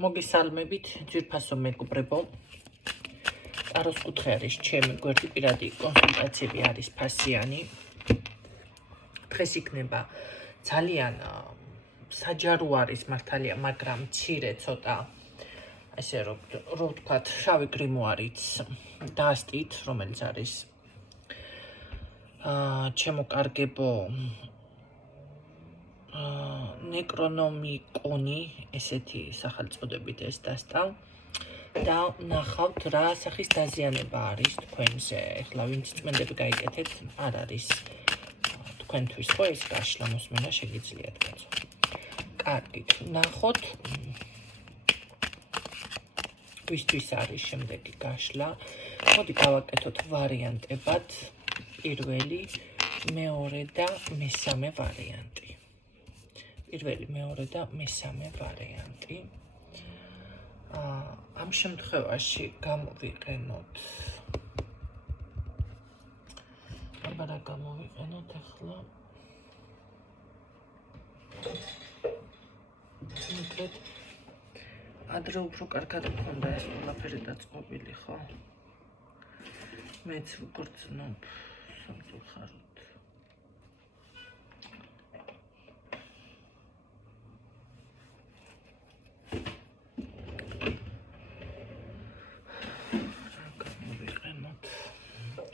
მოგესალმებით, ძვირფასო მეგობრებო. ტაროს კუთხე არის ჩემი გვერდი პირადი კონსულტაციები არის ფასიანი. დღეს იქნება ძალიან საჯარო არის მართალია, მაგრამ მცირე ცოტა ასე რომ ვთქვათ, შავი გრიმუარიც დასტით, რომელიც არის ჩემო ნეკრონომიკონი, ესეთი სახელწოდებით ეს დასტა და ნახავთ რა სახის დაზიანება არის თქვენზე. ეხლა ვინც წმენდები გაიკეთეთ, არ არის თქვენთვის ხო ეს გაშლა მოსმენა შეგიძლიათ კაცო. კარგით, ნახოთ ვისთვის არის შემდეგი გაშლა. მოდი გავაკეთოთ ვარიანტებად. პირველი, მეორე და მესამე ვარიანტი. პირველი, მეორე და მესამე ვარიანტი. ამ შემთხვევაში გამოვიყენოთ. აბა რა გამოვიყენოთ ახლა? მოკლედ ადრე უფრო კარგად მქონდა ეს ყველაფერი დაწყობილი, ხო? მეც ვგრძნობ სამწუხაროდ.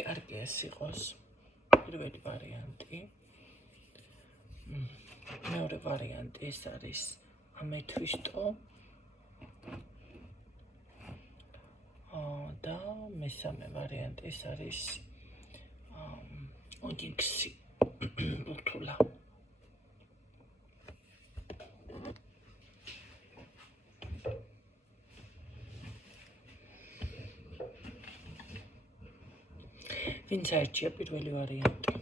კარგი ეს იყოს პირველი ვარიანტი. მეორე ვარიანტი ეს არის ამეთვისტო და მესამე ვარიანტი ეს არის ონიქსი ბურთულა. ვინც აირჩია პირველი ვარიანტი?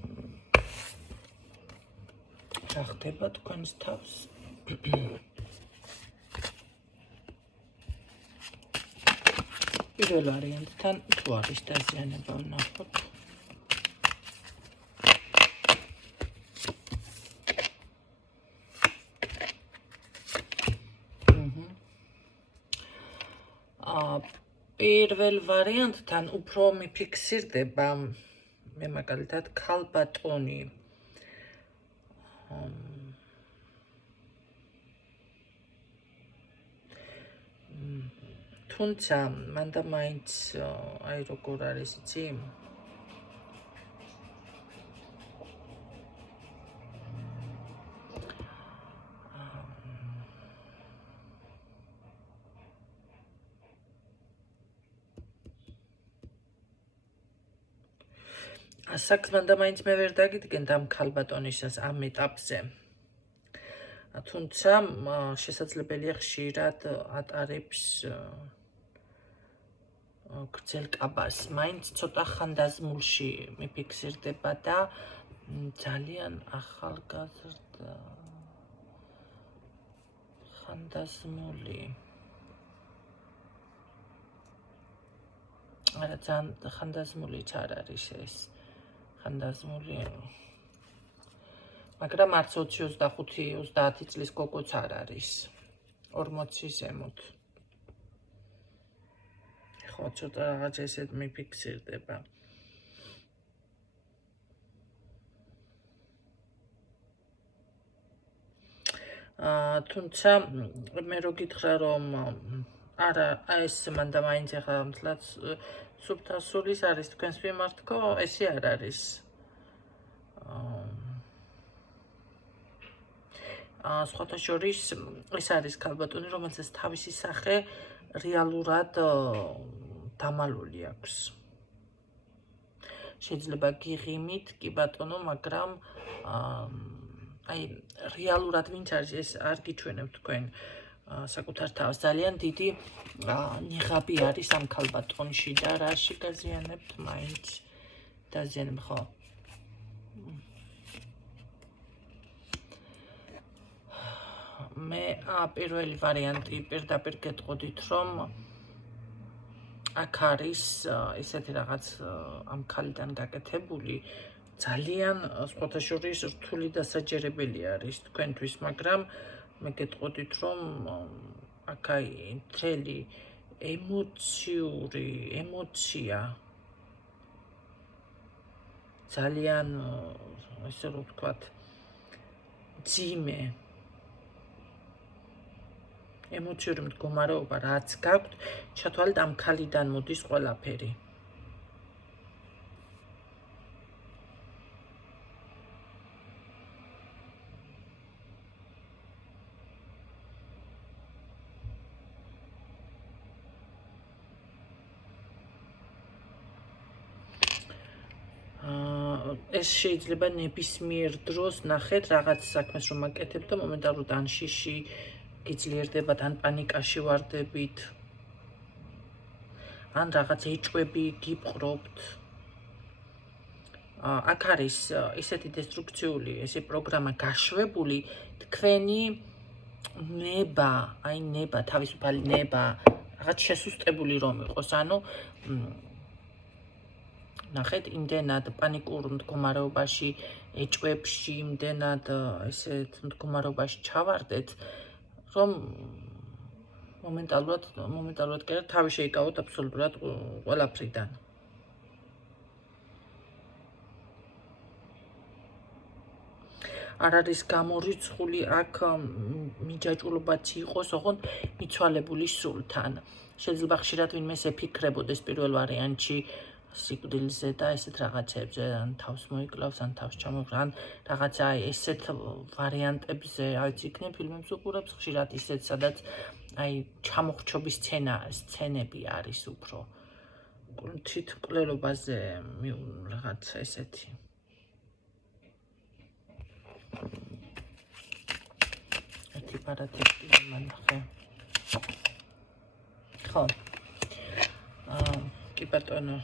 რა ხდება თქვენს თავს? პირველ ვარიანტთან თუ არის დაზიანება, ვნახოთ. პირველ ვარიანტთან უფრო მიფიქსირდება მე მაგალითად ქალბატონი. თუმცა მანდა მაინც აი როგორ არის იცი? ასაკს მანდა მაინც მე ვერ დაგიდგენთ ამ ქალბატონისას ამ ეტაპზე. თუმცა შესაძლებელია ხშირად ატარებს გრძელ კაბას. მაინც ცოტა ხანდაზმულში მიფიქსირდება და ძალიან ახალგაზრდა ხანდაზმული. არა, ძალიან ხანდაზმულიც არ არის ეს. ხანდაზმული. მაგრამ არც 20-25-30 წლის გოგოც არ არის. 40 ზემოთ. ხო, ცოტა რაღაც ესეთ მიფიქსირდება. თუმცა მე რო გითხრა რომ არა, ეს მანდა მაინც ახლა მთლად სუბთასულის არის თქვენს მიმართ, ხო, ესე არ არის. სხვათა შორის ეს არის ქალბატონი, რომელსაც თავისი სახე რეალურად დამალული აქვს. შეიძლება გიღიმით, კი ბატონო, მაგრამ აი რეალურად ვინც არის ეს არ გიჩვენებთ თქვენ საკუთარ თავს. ძალიან დიდი ნიღაბი არის ამ ქალბატონში და რაში გაზიანებთ მაინც დაზიანებ, ხო? მე პირველი ვარიანტი პირდაპირ გეტყოდით, რომ აქ არის ესეთი რაღაც ამ ქალიდან გაკეთებული ძალიან სხვათა შორის რთული დასაჯერებელი არის თქვენთვის, მაგრამ მე გეტყოდით, რომ აქ აი მთელი ემოცია ძალიან ესე რომ ვთქვათ ძიმე ემოციური მდგომარეობა რაც გაქვთ ჩათვალეთ ამ ქალიდან მოდის ყველაფერი ეს შეიძლება ნებისმიერ დროს ნახეთ რაღაც საქმეს რომ აკეთებთ და მომენტალურად ან შიში გიძლიერდებათ ან პანიკაში ვარდებით ან რაღაც ეჭვები გიპყრობთ აქ არის ესეთი დესტრუქციული ესე პროგრამა გაშვებული თქვენი ნება აი ნება თავისუფალი ნება რაღაც შესუსტებული რომ იყოს ანუ ნახეთ იმდენად პანიკურ მდგომარეობაში ეჭვებში იმდენად ესეთ მდგომარეობაში ჩავარდეთ რომ მომენტალურად კი თავი შეიკავოთ აბსოლუტურად ყველაფრიდან არ არის გამორიცხული აქ მიჯაჭვულობაც იყოს ოღონდ მიცვალებული სულთან შეიძლება ხშირად ვინმეს ეფიქრებოდეს პირველ ვარიანტში სიკვდილზე და ესეთ რაღაცებზე ან თავს მოიკლავს ან თავს ჩამოღრა ან რაღაცა ესეთ ვარიანტებზე რაც იქნებ ფილმებს უყურებს ხშირად ისეთ სადაც აი ჩამოხრჩობის სცენები არის უფრო თვითმკვლელობაზე რაღაც ესეთი ერთი პარადიგმა მანახე ხო კი ბატონო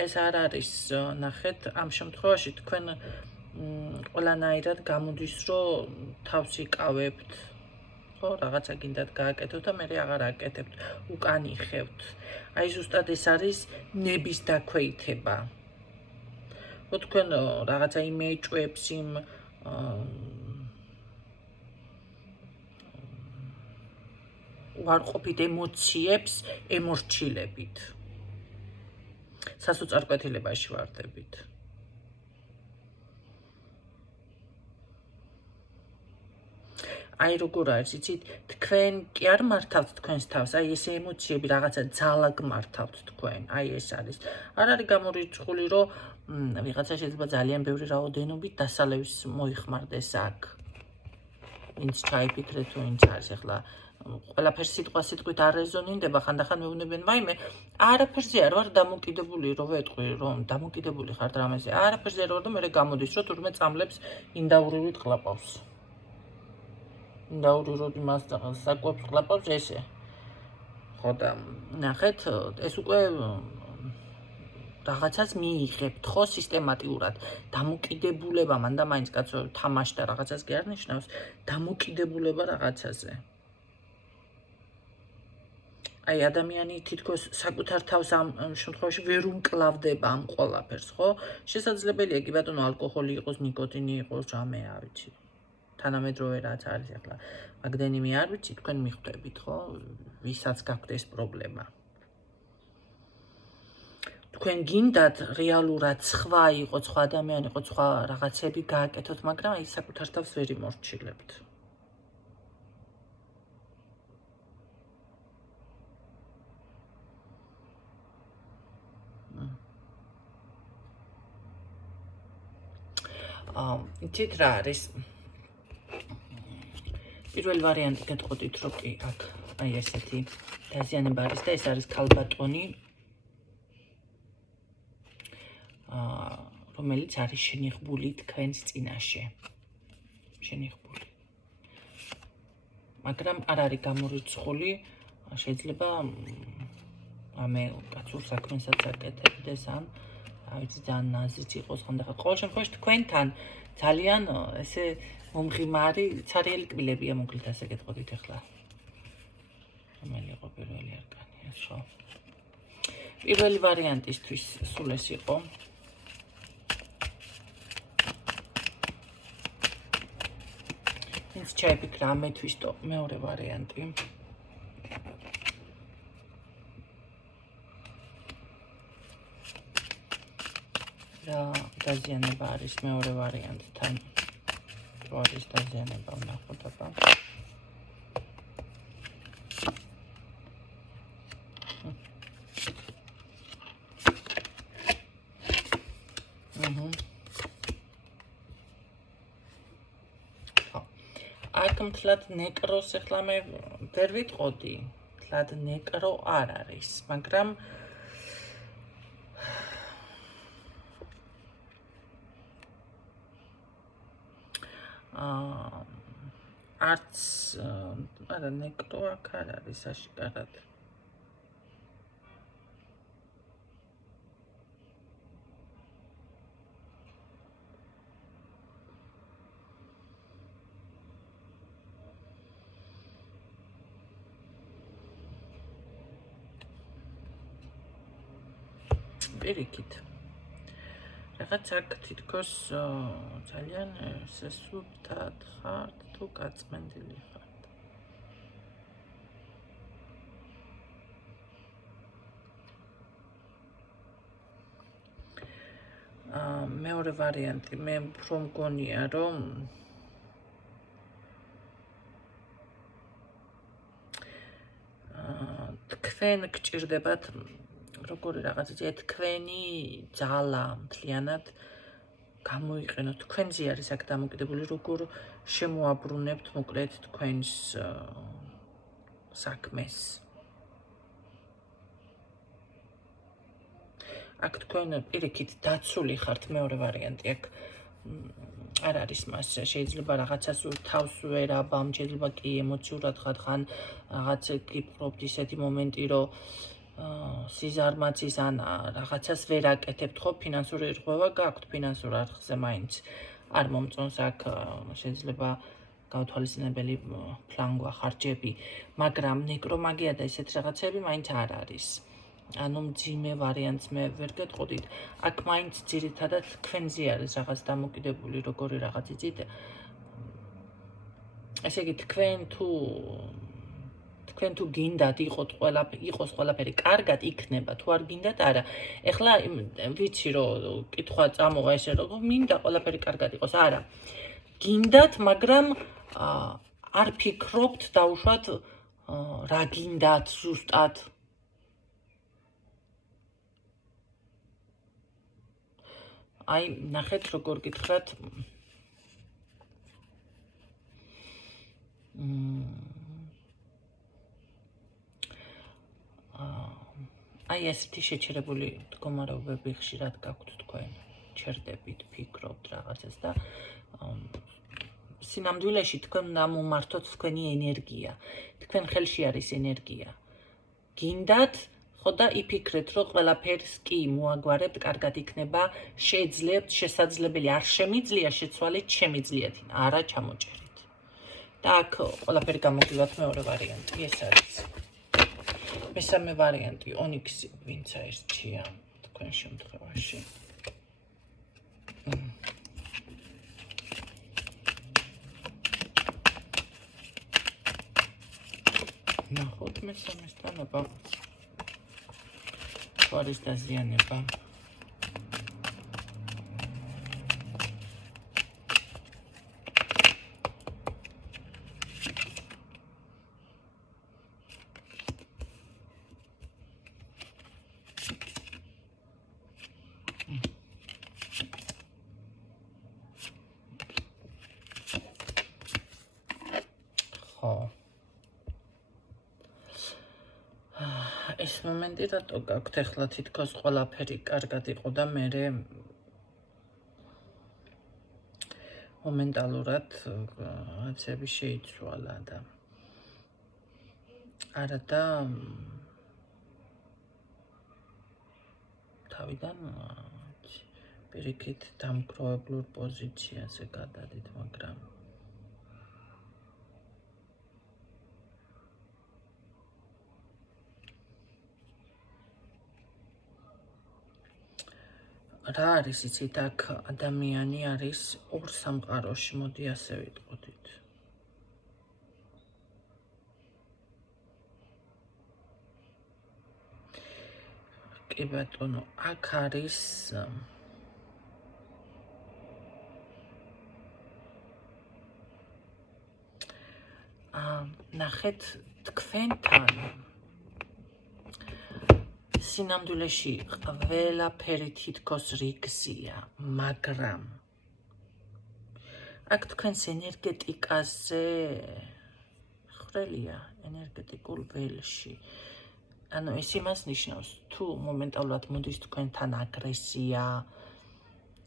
ეს არ არის ნახეთ ამ შემთხვევაში თქვენ ყველანაირად გამოდის რომ თავს იკავებთ ხო რაღაცა გინდათ გააკეთოთ და მე აღარ აკეთებთ უკან იხევთ აი ზუსტად ეს არის ნების დაქვეითება ხო თქვენ რაღაცა იმ ეჭვებს იმ უარყოფით ემოციებს ემორჩილებით სასოწარკვეთილებაში ვარდებით. აი როგორ არის, იცით, თქვენ კი არ მართავთ თქვენს თავს, აი ეს ემოციები რაღაცა ძალა გმართავთ თქვენ, აი ეს არის. არ არის გამორიცხული, რომ ვიღაცა შეიძლება ძალიან ბევრი რაოდენობით დასალევს მოიხმარდეს აქ. ვინც ჩაიფიქრეთ, თუ ვინც არის ახლა ყველაფერს სიტყვით არ რეზონირდება, ხანდახან მეუბნებიან, ვაიმე, არაფერზე არ ვარ დამოკიდებული, რომ ვეტყვი, რომ დამოკიდებული ხარ დრამაზე. არაფერზე არ ვარ და მე გამოდის, რომ თურმე წამლებს ინდაურივით ყლაპავს. ინდაური რომ იმას საკვებს ყლაპავს ესე. ხო და ნახეთ, ეს უკვე რაღაცას მიიღებთ, ხო, სისტემატიურად. დამოკიდებულება მან და მაინც კაცო თამაშდა რაღაცას კი არ ნიშნავს, დამოკიდებულება რაღაცაზე. აი ადამიანი თითქოს საკუთარ თავს ამ შემთხვევაში ვერ უმკლავდება ამ ყველაფერს, ხო? შესაძლებელია კი ბატონო ალკოჰოლი იყოს, ნიკოტინი იყოს, რამე, არ ვიცი. თანამედროვე რაც არის ახლა, მაგდენიმე არ ვიცი, თქვენ მიხვდებით, ხო? ვისაც გაქვთ ეს პრობლემა. თქვენ გინდათ რეალურად სხვა იყოს, სხვა ადამიანი იყოს, სხვა რაღაცები გააკეთოთ, მაგრამ აი საკუთარ თავს ვერ იმორჩილებთ. იცით რა არის? პირველი ვარიანტი გეტყოდით, რომ კი აქ აი ესეთი დაზიანება არის და ეს არის ქალბატონი, რომელიც არის შენიღბული თქვენს წინაშე. შენიღბული. მაგრამ არ არის გამორიცხული, შეიძლება ამე კაცურ საქმესაც აკეთებდეს ან აი ძალიან ნაზიც იყოს ხანდახან. ყოველ შემთხვევაში თქვენთან ძალიან ესე მომღიმარი ცარიელი კბილებია მოგლით ასე გეტყოდით ახლა. რომელი იყო პირველი არკანი, ეს ხო? პირველი ვარიანტისთვის სულ ეს იყო. ვინც ჩაიფიქრა ამეთვისტო მეორე ვარიანტი. რა დაზიანება არის მეორე ვარიანტთან? რო არის დაზიანება ვნახოთ აბა. აქ მთლად ნეკროს ახლა მე ვერ ვიტყოდი, მთლად ნეკრო არ არის, მაგრამ არც არა ნეკრო აქ არ არის აშკარად. პირიქით. რაღაც აქ თითქოს ძალიან სესუბტად ხართ თუ გაწმენდილი ხართ. მეორე ვარიანტი მე უფრო მგონია რომ თქვენ გჭირდებათ როგორი რაღაცა თქვენი ძალა მთლიანად გამოიყენოთ. თქვენზე არის აქ დამოკიდებული როგორ შემოაბრუნებთ მოკლედ თქვენს საქმეს. აქ თქვენ პირიქით დაცული ხართ მეორე ვარიანტი აქ არ არის მას შეიძლება რაღაცას თავს ვერ აბამ შეიძლება კი ემოციურად ხართ ხან რაღაც გიფრობთ ისეთი მომენტი რომ სიზარმაცის ან რაღაცას ვერ აკეთებთ ხო ფინანსური რღვევა გაქვთ ფინანსურ არხზე მაინც არ მომწონს აქ შეიძლება გაუთვალისწინებელი ფლანგვა ხარჯები მაგრამ ნეკრომაგია და ესეთ რაღაცები მაინც არ არის ანუ მძიმე ვარიანტს მე ვერ გეტყოდით აქ მაინც ძირითადად თქვენზე არის რაღაც დამოკიდებული როგორი რაღაც იცით ესე იგი თქვენ თუ გინდათ იყოს ყველაფერი კარგად იქნება თუ არ გინდათ არა ეხლა ვიცი რომ კითხვა წამოვა ესე რომ მინდა ყველაფერი კარგად იყოს არა გინდათ მაგრამ არ ფიქრობთ დაუშვათ რა გინდათ ზუსტად აი ნახეთ როგორ გითხრათ აი ესეთი შეჩერებული მდგომარეობები ხშირად გაქვთ თქვენ ჩერდებით ფიქრობთ რაღაცას და სინამდვილეში თქვენ უნდა მომართოთ თქვენი ენერგია თქვენ ხელში არის ენერგია გინდათ ხო და იფიქრეთ რომ ყველაფერს კი მოაგვარებთ კარგად იქნება შეძლებთ შესაძლებელი არ შემიძლია შეცვალეთ შემიძლიათ არა ჩამოჭერით და აქ ყველაფერი გამოგივათ მეორე ვარიანტი ეს არის მესამე ვარიანტი ონიქსი ვინც აირჩია თქვენ შემთხვევაში ნახოთ მესამესთან აბა არის დაზიანება ხო ეს მომენტი რატო გაქვთ ახლა თითქოს ყველაფერი კარგად იყო და მერე მომენტალურად რაღაცები შეიცვალა და არა და თავიდან პირიქით დამგროვებლურ პოზიციაზე გადადით მაგრამ რა არის იცით აქ ადამიანი არის ორ სამყაროში მოდი ასე ვიტყოდით კი ბატონო, აქ არის ნახეთ თქვენთან სინამდვილეში ყველაფერი თითქოს რიგზია, მაგრამ აქ თქვენს ენერგეტიკაზე ხრელია, ენერგეტიკულ ველში. ანუ ეს იმას ნიშნავს, თუ მომენტალურად მოდის თქვენთან აგრესია,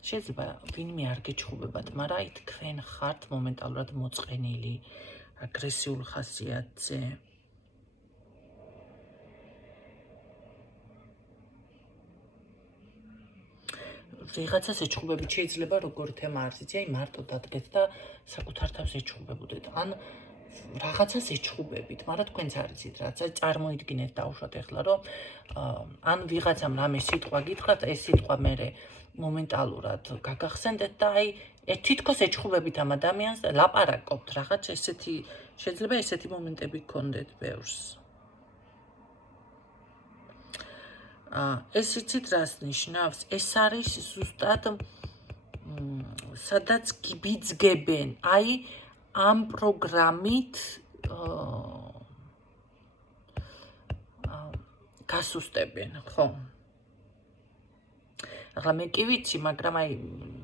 შეიძლება ვინმე არ გეჩხუბებათ, მაგრამ აი თქვენ ხართ მომენტალურად მოწყენილი აგრესიულ ხასიათზე. ვიღაცას ეჩხუბებით შეიძლება როგორ თემა არ იცი, აი მარტო დადგეთ და საკუთარ თავს ეჩხუბებოდეთ. ან რაღაცას ეჩხუბებით, მაგრამ თქვენც არ იცით რაც. აი წარმოიდგინეთ დაუშვათ ახლა, რომ ან ვიღაცამ რამე სიტყვა გითხრათ, ეს სიტყვა მერე მომენტალურად გაგახსენდეთ და აი თითქოს ეჩხუბებით ამ ადამიანს და ლაპარაკობთ რაღაც ესეთი, შეიძლება ესეთი მომენტები გქონდეთ ბევრს. ეს იცით რას ნიშნავს? ეს არის ზუსტად სადაც გიბიძგებენ, აი ამ პროგრამით გასუსტებენ, ხო? ახლა მე კი ვიცი, მაგრამ აი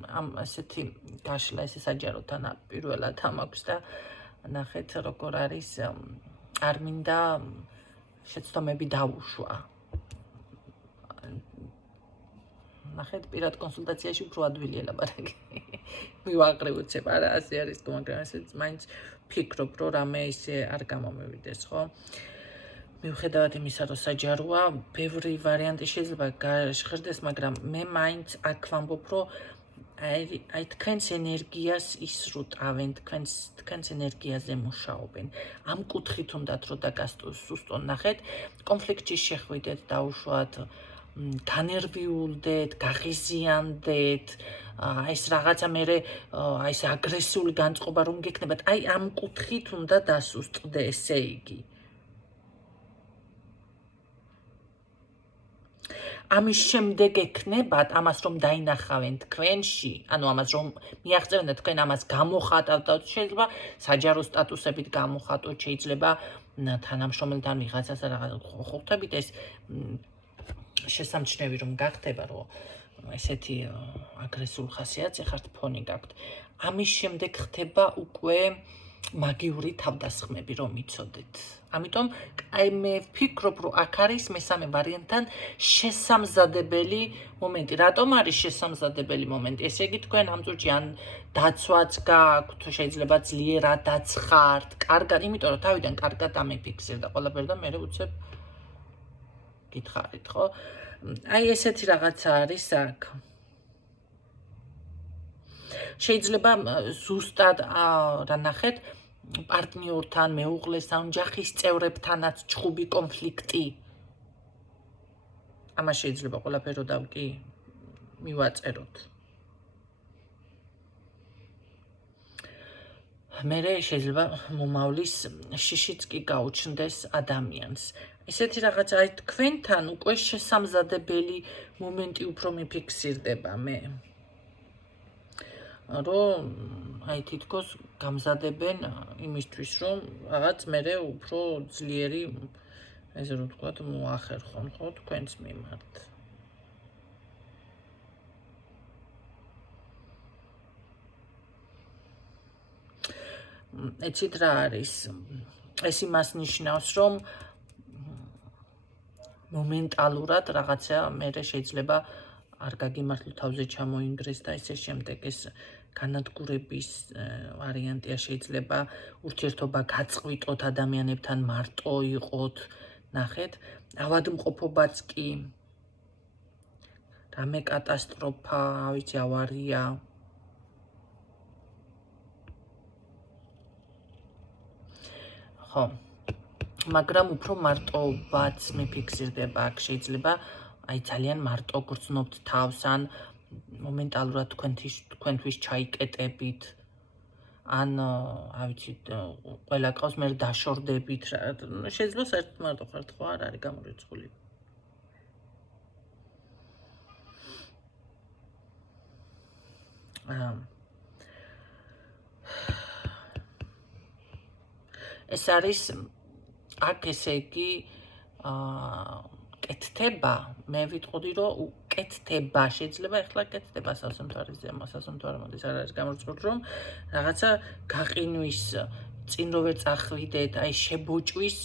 ამ ასეთი გაშლა ესე საჯაროდ ანა პირველად ამაქვს და ნახეთ როგორ არის არ მინდა შეცდომები დავუშვა. ნახეთ პირად კონსულტაციაში უფრო ადვილია ლაპარაკი. მივაყრი უცებ, არა ასე არის, მაგრამ ესეც მაინც ფიქრობ, რომ რამე ისე არ გამომივიდეს, ხო? მიუხედავად იმისა, რომ საჯაროა, ბევრი ვარიანტი შეიძლება გაჟღერდეს, მაგრამ მე მაინც აქ ვამბობ, რომ აი თქვენს ენერგიას ისრუტავენ, თქვენს ენერგიაზე მუშაობენ. ამ კუთხით უნდათ რომ დაგასუსტონ, ნახეთ, კონფლიქტში შეხვიდეთ, დაუშვათ, განერვიულდეთ, გაღიზიანდეთ, ეს რაღაცა მერე აი ეს აგრესიული განწყობა რომ გექნებათ, აი ამ კუთხით უნდა დასუსტდე, ესე იგი. ამის შემდეგ ექნებათ ამას რომ დაინახავენ თქვენში, ანუ ამას რომ მიაღწევენ და თქვენ ამას გამოხატავთ, შეიძლება საჯარო სტატუსებით გამოხატოთ, შეიძლება თანამშრომელთან ვიღაცას რაღაც ხვდებით, ეს შესამჩნევი რომ გახდება, რომ ესეთი აგრესიულ ხასიათზე ხართ, ფონი გაქვთ. ამის შემდეგ ხდება უკვე მაგიური თავდასხმები რომ იცოდეთ. ამიტომ აი მე ვფიქრობ, რომ აქ არის მესამე ვარიანტთან შესამზადებელი მომენტი. რატომ არის შესამზადებელი მომენტი? ესე იგი თქვენ ამ წუთში ან დაცვაც გაქვთ, შეიძლება ძლიერადაც ხართ, კარგად, იმიტომ რომ თავიდან კარგად ამიფიქსირდა ყველაფერი და მე უცებ გითხარით, ხო? აი ესეთი რაღაცა არის აქ. შეიძლება ზუსტად რა ნახეთ, პარტნიორთან, მეუღლესთან, ოჯახის წევრებთანაც ჩხუბი კონფლიქტი. ამას შეიძლება ყველაფერი რომ დავკი მივაწეროთ. მერე შეიძლება მომავლის შიშიც კი გაუჩნდეს ადამიანს. ესეთი რაღაცა აი თქვენთან უკვე შესამზადებელი მომენტი უფრო მიფიქსირდება მე. რომ აი თითქოს გამზადებენ იმისთვის, რომ რაღაც მერე უფრო ძლიერი, ესე რომ ვთქვათ, მოახერხონ, ხო, თქვენს მიმართ. ეცით რა არის? ეს იმას ნიშნავს, რომ მომენტალურად რაღაცა მერე შეიძლება არ გაგიმართლო თავზე ჩამოინგრეს და ესე შემდეგ ეს განადგურების ვარიანტია შეიძლება ურთიერთობა გაწყვიტოთ ადამიანებთან მარტო იყოთ, ნახეთ, ავადმყოფობაც კი რამე კატასტროფა, ვიცი, ავარია. ხო, მაგრამ უფრო მარტოობაც მიფიქსირდება აქ შეიძლება აი ძალიან მარტო გრძნობთ თავს ან მომენტალურად თქვენთვის ჩაიკეტებით ან ავიცით ყველა ყავს მე დაშორდებით, შეიძლება საერთოდ მარტო ხართ, ხო, არ არის გამორიცხული. ეს არის აქ ესე იგი კეთდება, მე ვიტყოდი რომ უკეთდება, შეიძლება ეხლა კეთდება სასამთავროს ზემო, სასამთავრო მოდის არ არის გამორწმული რომ რაღაცა გაყინვის წინ რო ვერ წახვიდეთ, აი შებოჭვის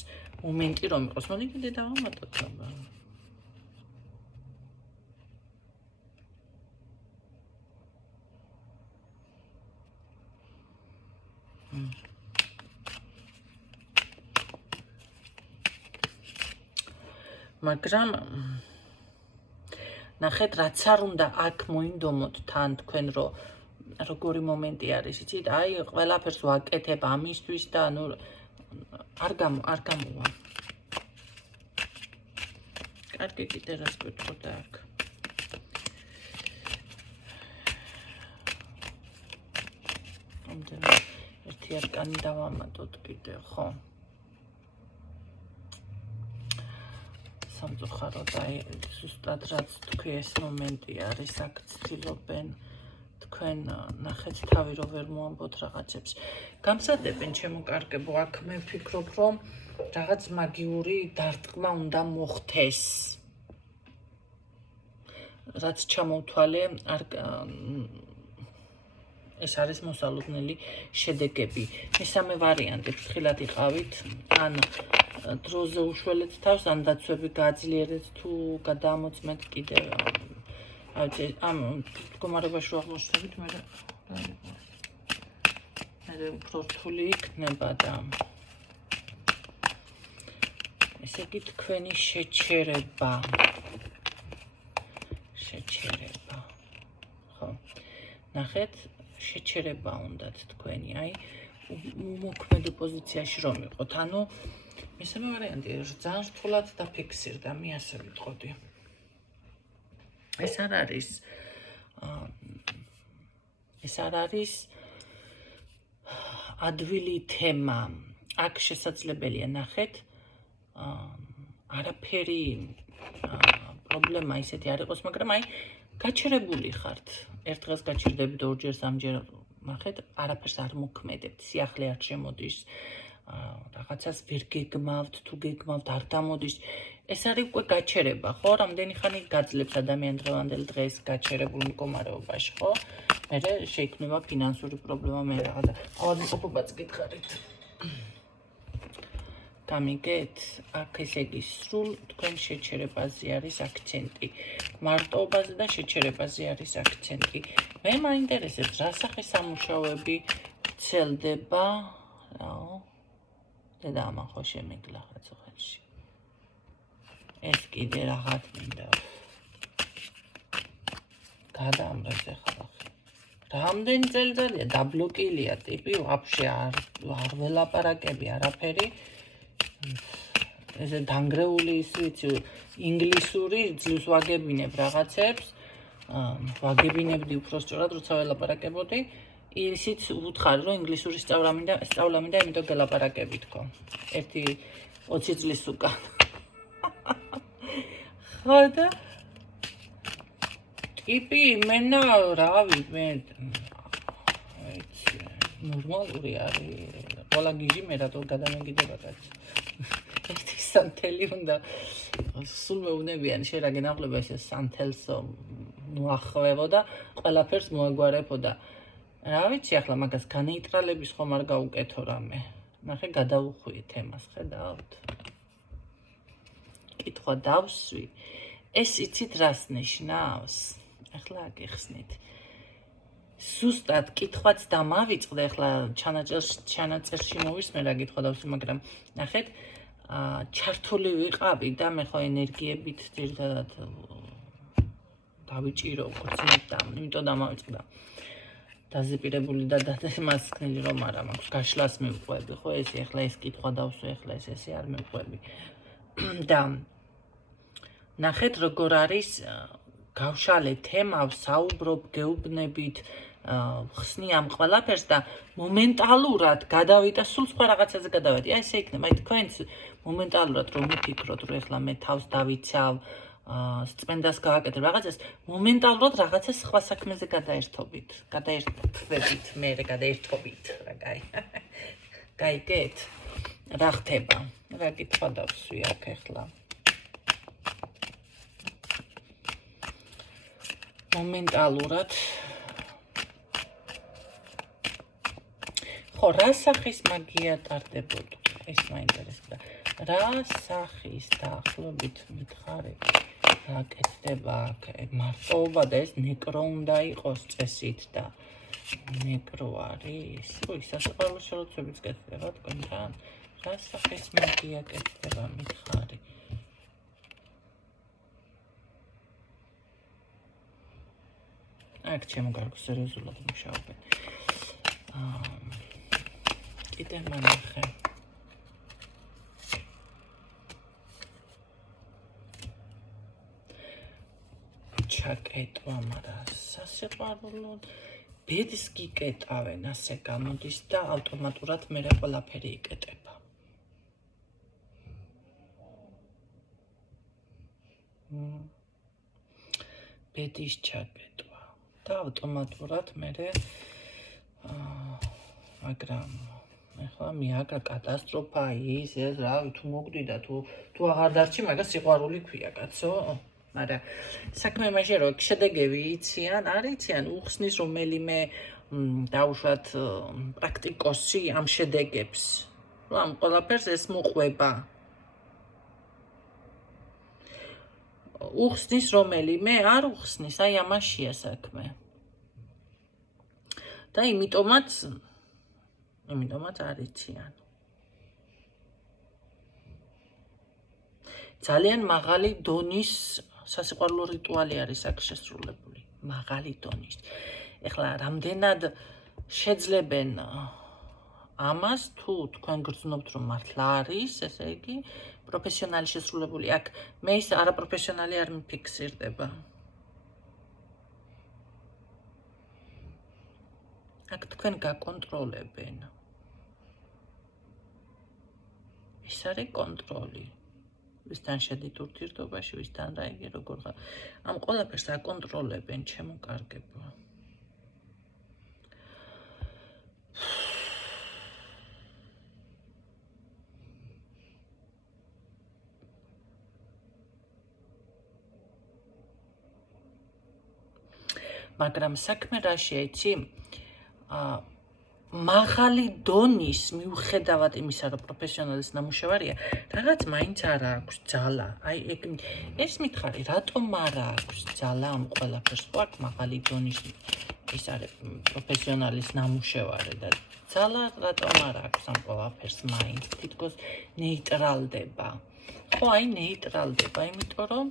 მომენტი რომ იყოს. მოდი კიდე დავამატოთ აბა. მაგრამ ნახეთ რაც არ უნდა აქ მოინდომოთ თან თქვენ რომ როგორი მომენტი არის იცით აი ყველაფერს ვაკეთებ ამისთვის და ნუ არ გამოვა კარგი კიდე რას გვეთქოდა აქ ამდენ ერთი არკანი დავამატოთ კიდე ხო სამწუხაროდ აი ზუსტად რაც თქვი ეს მომენტი არის აქ ცდილობენ თქვენ ნახეთ თავი რომ ვერ მოამბოთ რაღაცებს გამსადებენ ჩემო კარგებო აქ მე ვფიქრობ რომ რაღაც მაგიური დარტყმა უნდა მოხდეს რაც ჩამოვთვალე ეს არის მოსალოდნელი შედეგები მესამე ვარიანტი ფრთხილად იყავით ან დროზე უშველეთ თავს ან დაცვები გააძლიერეთ თუ გადაამოწმეთ კიდე ამ მდგომარეობაში რო აღმოჩნდებით მე უფრო რთული იქნება და ესე იგი თქვენი შეჩერება ხო ნახეთ შეჩერება უნდათ თქვენი აი უმოქმედო პოზიციაში რომ იყოთ ანუ მესამე ვარიანტი ძალიან რთულად დაფიქსირდა მე ასე ვიტყოდი ეს არ არის ადვილი თემა აქ შესაძლებელია ნახეთ არაფერი პრობლემა ისეთი არ იყოს მაგრამ აი გაჩერებული ხართ ერთ დღეს გაჩერდებით ორჯერ სამჯერ ნახეთ არაფერს არ მოქმედებთ სიახლე არ შემოდის რაღაცას ვერ გეგმავთ თუ გეგმავთ არ გამოდის ეს არის უკვე გაჩერება ხო რამდენი ხანი გაძლებს ადამიან დღევანდელ დღეს გაჩერებულ მდგომარეობაში ხო მე შეიქმნება ფინანსური პრობლემა მე რაღაცა ავადმყოფობაც გითხარით გამიგეთ აქ ესე იგი სრულ თქვენ შეჩერებაზე არის აქცენტი მარტოობაზე და შეჩერებაზე არის აქცენტი მე მაინტერესებს რა სახის სამუშაოები ვრცელდება და ამან ხო შემეგლა ხაცოხელში ეს კიდე რაღაც მინდა გადაამრეზე ხალხი რამდენი წელიწადია დაბლოკილია ტიპი ვაფშე არ ველაპარაკები არაფერი ესე დანგრეული ის ვიცი ინგლისური ძლივს ვაგებინებ რაღაცებს ვაგებინებდი უფრო სწორად როცა ველაპარაკებოდი ისიც უთხარი რომ ინგლისური სწავლა მინდა იმიტომ გელაპარაკები თქო ერთი 20 წლის უკან ხო და ტიპი იმენა რავი მე ნორმალური არის ყველა გიჟი მე რატო გადამეგიდება კაცი ერთი სანთელი უნდა სულ მეუბნებიან შენ რა გენაღლება ეს სანთელსო მოახვევო და ყველაფერს მოაგვარებო და რა ვიცი ახლა მაგას განეიტრალების ხომ არ გაუკეთო რამე ნახე გადავუხვიე თემას ხედავთ კითხვა დავსვი ეს იცით რას ნიშნავს ახლა აგეხსნით ზუსტად კითხვაც დამავიწყდა ახლა ჩანაწერში მოვისმე რა კითხვა დავსვი მაგრამ ნახეთ ჩართული ვიყავი და მე ხო ენერგიებით ძირითადად დავიჭირო ქორწინებდა იმიტომ დამავიწყდა დაზეპირებული და დასმასქნილი რომ არა მაქვს გაშლას მივყვები ხო ეს ახლა ეს კითხვა დავსვი ახლა ესე არ მივყვები და ნახეთ როგორ არის გავშალე თემა საუბრობ გეუბნებით ხსნი ამ ყველაფერს და მომენტალურად გადავიდა სულ სხვა რაღაცაზე გადავედი აი ესე იქნება აი თქვენც მომენტალურად რომ მიფიქროთ რომ ახლა მე თავს დავიცავ წმენდას გააკეთებ რაღაცას, მომენტალურად რაღაცა სხვა საქმეზე გადაერთვებით, მე გადაერთობით, რა გაიგეთ? რა ხდება? რა კითხვა დავსვი აქ ახლა? მომენტალურად ხო, რა სახის მაგია ტარდებოდა? ეს მაინტერესებდა. რა სახის დაახლოებით მითხარები? რა კეთდება აქ? მარტოობა და ეს ნეკრო უნდა იყოს წესით და ნეკრო არის. ой, სასიყვარულო შეროცებიც კეთდება თქვენთან. რა სახის მაგია კეთდება მითხარი? აქ ჩემო გარკვეულ სერიოზულად მუშაობენ. კიდე მანახე. ჩაკეტვა, მაგრამ სასიყვარულო ბედს გიკეტავენ, ასე გამოდის და ავტომატურად მერე ყველაფერი იკეტება. ბედის ჩაკეტვა და ავტომატურად მერე მაგრამ ეხლა მიაგა კატასტროფა ის რა თუ მოგდიდა თუ აღარ დარჩი მაგას სიყვარული ქვია კაცო. მაგრამ საქმე მაშინ რომ შედეგები იციან, არ იციან უხსნის რომელიმე დაუშვათ პრაქტიკოსი ამ შედეგებს. რომ ამ ყველაფერს ეს მოყვება. უხსნის რომელიმე, არ უხსნის, აი ამაშია საქმე. და იმიტომაც არ იციან. ძალიან მაღალი დონის სასიყვარულო რიტუალი არის აქ შესრულებული. მაღალი დონის. ეხლა რამდენად შეძლებენ ამას თუ თქვენ გრძნობთ რომ მართლა არის, ესე იგი პროფესიონალი შესრულებული. აქ მე ის არაპროფესიონალი არ მიფიქსირდება. აქ თქვენ გაკონტროლებენ. ის არის კონტროლი. ვისთან შედით ურთიერთობაში, ვისთან რა იგი როგორ ამ ყველაფერს აკონტროლებენ, ჩემო კარგებო. მაგრამ საქმე რაშია, იცი? მაღალი დონის მიუხედავად იმისა, რომ პროფესიონალის ნამუშევარია, რაღაც მაინც არ აქვს ძალა. აი ეს მითხარი, რატომ არ აქვს ძალა ამ ყველაფერს? ხო აქ მაღალი დონის ის არის პროფესიონალის ნამუშევარი და ძალა რატომ არ აქვს ამ ყველაფერს მაინც? თითქოს ნეიტრალდება. ხო, აი ნეიტრალდება, იმიტომ რომ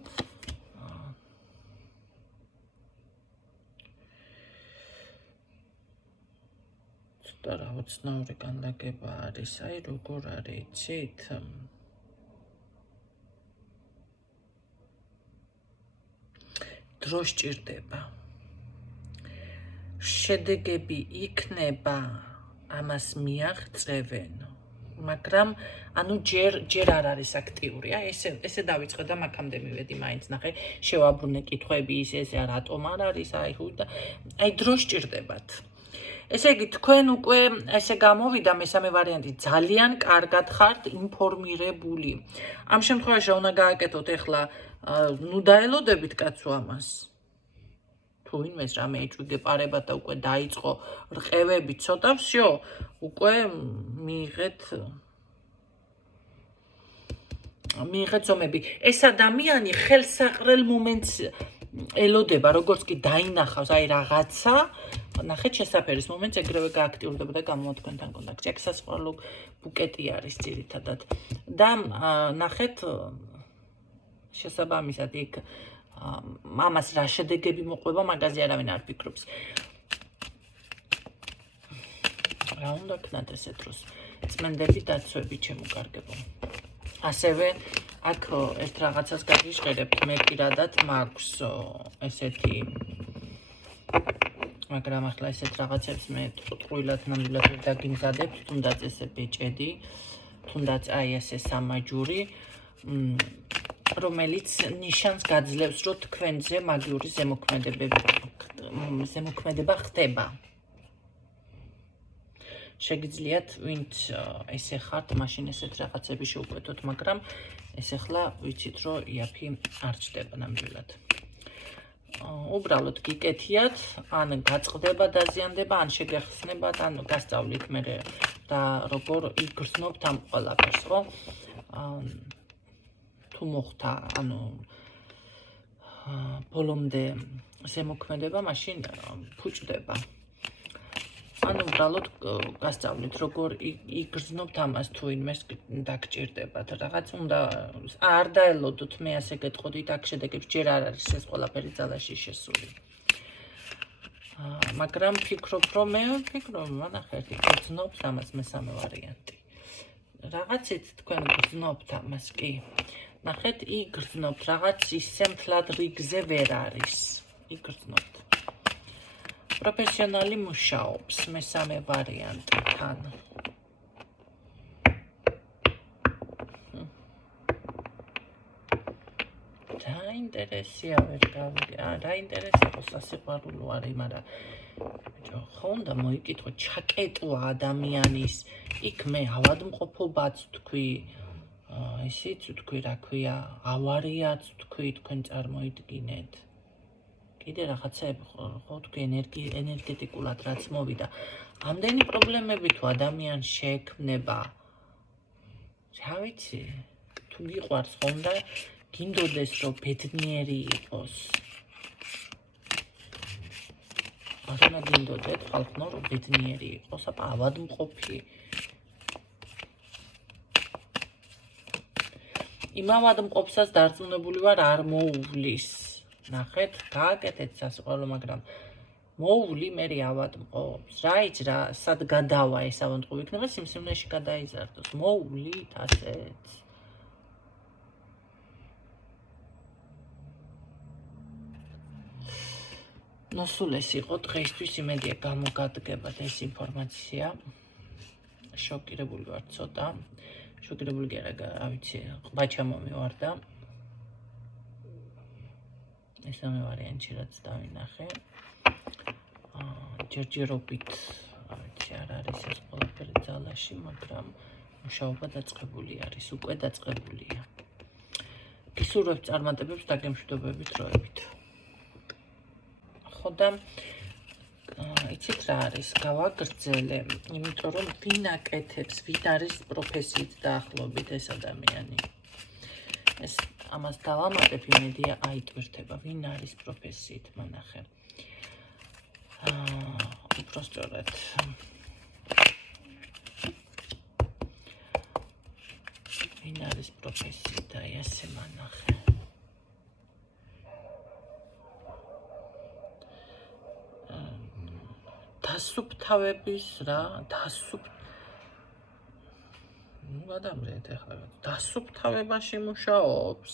და რა უცნაური განლაგება არის, აი როგორ არის, იცით? დრო სჭირდება. შედეგები იქნება, ამას მიაღწევენ, მაგრამ ანუ ჯერ არ არის აქტიური, აი ესე დავიწყე და მაგამდე მივედი მაინც ნახე, შევაბრუნე კითხვები ისე რატომ არ არის, აი დრო სჭირდებათ. ესე იგი თქვენ უკვე ესე გამოვიდა მესამე ვარიანტი, ძალიან კარგად ხართ ინფორმირებული. ამ შემთხვევაში რა უნდა გააკეთოთ ახლა? ნუ დაელოდებით კაცო ამას. თუ ვინმეს რამე ეჭვი პარებად და უკვე დაიწყო რყევები ცოტა всё, უკვე მიიღეთ ზომები. ეს ადამიანი ხელსაყრელ მომენტს ელოდება, როგორც კი დაინახავს აი რაღაცა, ნახეთ შესაფერის მომენტს ეგრევე გააქტიურდება და გამოვა თქვენთან კონტაქტში. აქ სასიყვარულო ბუკეტი არის ძირითადად. და ნახეთ შესაბამისად იქ ამას რა შედეგები მოყვება, მაგაზე არავინ არ ფიქრობს. რა უნდა ქნათ ესეთ დროს? წმენდები დაცვები ჩემო კარგებო. ასევე აქ ერთ რაღაცას გაგიჟღერებთ, მე პირადად მაქვს ესეთი მაგრამ ახლა ესეთ რაღაცებს მე ტყუილად ნამდვილად ვერ დაგიმზადებთ, თუნდაც ესე ბეჭედი, თუნდაც აი ესე სამაჯური. რომელიც ნიშანს გაძლევს, რომ თქვენზე მაგიური ზემოქმედება ხდება. შეგიძლიათ, ვინც ესე ხართ, მაშინ ესეთ რაღაცები შეუკვეთოთ, მაგრამ ეს ახლა ვიცით, რომ იაფი არ ჩდება ნამდვილად. უბრალოდ გიკეთიათ, ან გაწყდება, დაზიანდება, ან შეგეხსნებათ, ან გასწავლით მე და როგორ იგრძნობთ ამ ყველაფერს, ხო? თუ მოხდა, ანუ ბოლომდე ზემოქმედება, მაშინ ფუჭდება. ან უბრალოდ გასწავლით, როგორ იგრძნობთ ამას, თუ ინმეს დაგჭირდებათ. რაღაც უნდა არ დაელოდოთ, მე ასე გეტყოდით, აქ შედეგებს ჯერ არ არის ეს ყველაფერი ძალაში შესული. მაგრამ ფიქრობ, რომ ნახეთ, იგრძნობთ ამას მესამე ვარიანტი. რაღაცით თქვენ გრძნობთ ამას კი. ნახეთ, იგრძნობთ, რაღაც ისე მთლად რიგზე ვერ არის. იგრძნობთ. პროფესიონალი მუშაობს მესამე ვარიანტთან. დაინტერესია ვერ გავიგე. დაინტერესია ხო სასიყვარულო არის, მაგრამ ხო უნდა მოიკითხო ჩაკეტვა ადამიანის, იქ მე ავადმყოფობაც თქვი, ისიც თქვი, რა ქვია, ავარიაც თქვი, თქვენ წარმოიდგინეთ. კიდე რაღაცები ხო თქვი ენერგეტიკულად რაც მოვიდა. ამდენი პრობლემები თუ ადამიანს შეექმნება. რა ვიცი, თუ გიყვარს ხო უნდა გინდოდეს რომ ბედნიერი იყოს. არ უნდა გინდოდეთ ხალხო რომ ბედნიერი იყოს, აბა ავადმყოფი. იმ ავადმყოფსაც დარწმუნებული ვარ არ მოუვლის. ნახეთ, გააკეთეთ სასიყვარულო, მაგრამ მოუვლი მე ავადმყოფს. რა იცი რა, სად გადავა ეს ავადმყოფი, იქნება სიმსივნეში გადაიზარდოს. მოუვლით ასეც. ნუ სულ ეს იყო დღეისთვის, იმედია გამოგადგებათ ეს ინფორმაცია. შოკირებული ვარ ცოტა. შოკირებული კი არა, რა ვიცი, ყბაჩა მომივარდა. მესამე ვარიანტი რაც დავინახე. ჯერჯერობით, რა ვიცი, არ არის ეს ყველაფერი ძალაში, მაგრამ მუშაობა დაწყებული არის, უკვე დაწყებულია. გისურვებთ წარმატებებს და გემშვიდობებით დროებით. ხო და იცით რა არის, გავაგრძელე, იმიტომ რომ ვინ აკეთებს, ვინ არის პროფესიით დაახლოებით ეს ადამიანი. ეს ამას დავამატებ, იმედია აიტვირთება, ვინ არის პროფესიით, მონახე. უпросторად. ვინ არის პროფესიით, აი ასე მონახე. დასუფთავების რა, გადამრეთ ახლა, დასუფთავებაში მუშაობს.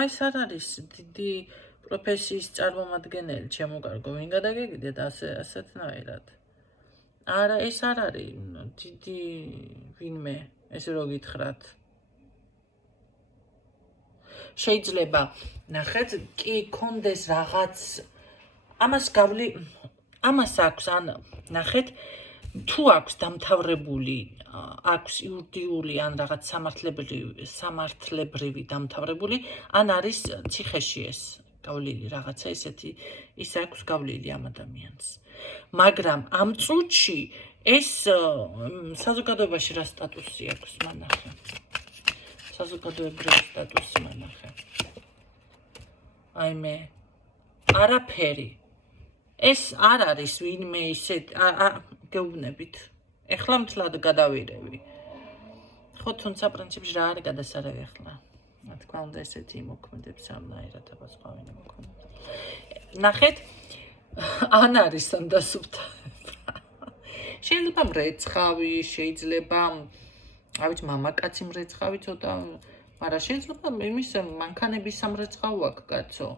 ეს არ არის დიდი პროფესიის წარმომადგენელი, ჩემო კარგო, ვინ გადაგეკიდეთ ასეთნაირად. არა, ეს არ არის დიდი ვინმე, ესე რო გითხრათ. შეიძლება, ნახეთ, კი კონდეს რაღაც ამას აქვს, ან ნახეთ, თუ აქვს დამთავრებული, აქვს იურიდიული ან რაღაც სამართლებრივი დამთავრებული, ან არის ციხეში ეს გავლილი რაღაცა ისეთი, ის აქვს გავლილი ამ ადამიანს. მაგრამ ამ წუთში ეს საზოგადოებაში რა სტატუსი აქვს, მანახე. საზოგადოებრივი სტატუსი მანახე. აი მე არაფერი. ეს არ არის ვინმე ისეთ გეუბნებით. ეხლა მთლად გადავირევი. ხო, თუმცა პრინციპში რა არის გადასარევი ახლა. რა თქმა უნდა ესეთი მოქმედებს ამნაირად აბა სხვა ვინ მოქმედებს. ნახეთ, ან არის ამ დასუფთავება. შეიძლება მრეცხავი, შეიძლება, რა ვიცი, მამაკაცი მრეცხავი ცოტა, მაგრამ შეიძლება იმის მანქანების სამრეცხავო აქვს კაცო.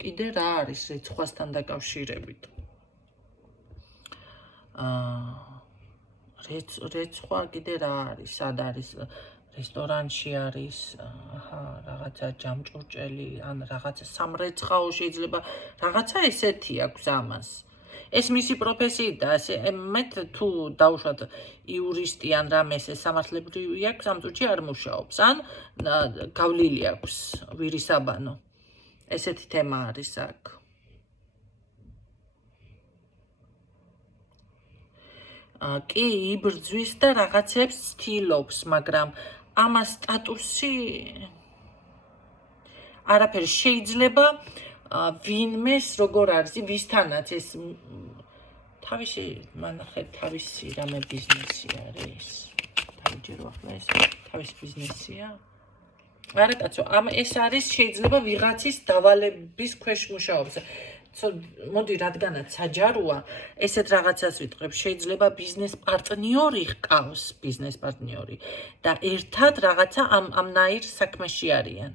კიდე რა არის რიცხვასთან დაკავშირებით? რეცხვა კიდე რა არის? სად არის? რესტორანში არის, რაღაცა ჯამჭურჭელი, ან რაღაცა სამრეცხაო შეიძლება, რაღაცა ესეთი აქვს ამას. ეს მისი პროფესიით და ასე მე თუ დავუშვათ იურისტი ან რამეს ეს სამართლებრივი აქვს, ამ წუთში არ მუშაობს, ან გავლილი აქვს ვირისაბანო. ესეთი თემა არის აქ. კი, იბრძვის და რაღაცებს ცდილობს, მაგრამ ამას სტატუსი არაფერი შეიძლება ვინმეს როგორ არის, ვისთანაც ეს თავისი მანახეთ თავისი რამე ბიზნესი არის. თავჯერო ახლა ეს თავისი ბიზნესია. არა კაცო, ეს არის შეიძლება ვიღაცის დავალების ქვეშ მუშაობს. მოდი რადგანაც საჯაროა, ესეთ რაღაცას ვიტყვებ, შეიძლება ბიზნეს პარტნიორი ჰყავს, ბიზნეს პარტნიორი და ერთად რაღაცა ამნაირ საქმეში არიან.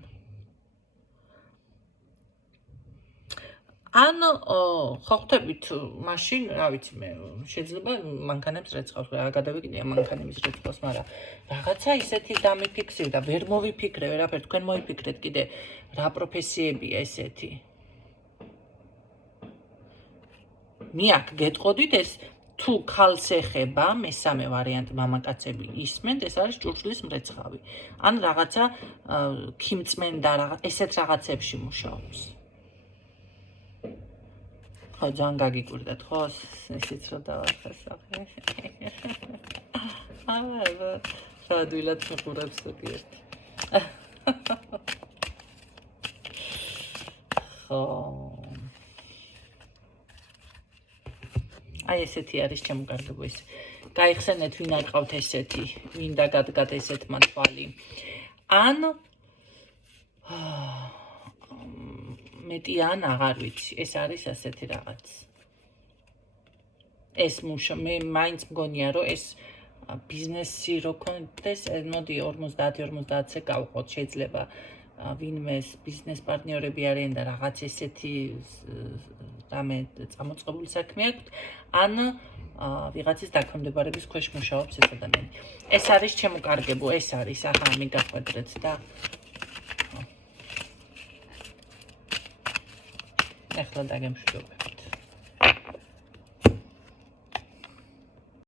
ან ხო ხვდებით, მაშინ, რა ვიცი მე, შეიძლება მანქანებს რეცხავს, რა გადავიკიდე მანქანების რეცხავს, მაგრამ რაღაცა ისეთი დამიფიქსირდა, ვერ მოვიფიქრე ვერაფერ, თქვენ მოიფიქრეთ კიდე რა პროფესიებია ესეთი. მიაკ გეტყოდით ეს თუ ქალს ეხება, მესამე ვარიანტი მამაკაცები ისმენთ, ეს არის ჭურჭლის მრეცხავი. ან რაღაცა ქიმწმენდა, ესეთ რაღაცებში მუშაობს. ხო, ძალიან გაგიკვირდათ, ხო? ესეც რა დავახასახე. სადვილად მიყურებს ზოგიერთ. ხო. აი ესეთი არის შემოგარგებო ეს. გაიხსენეთ ვინ არ ყავთ ესეთი, ვინ დაგადგათ ესეთმა თვალი. ან მეტი ან აღარ ვიცი, ეს არის ასეთი რაღაც. ეს მე მაინც მგონია რომ ეს ბიზნესი რო კონდეს, მოდი 50-50-ზე გავყოთ, შეიძლება ვინმეს ბიზნეს პარტნიორები არიან და რაღაც ესეთი რამე წამოწყებული საქმე აქვს, ან ვიღაცის დაქვემდებარების ქვეშ მუშაობს ეს ადამიანი. ეს არის შემოკარგებო, ეს არის, აჰა, მიგახვედრეთ და ახლა დაგემშვიდობ.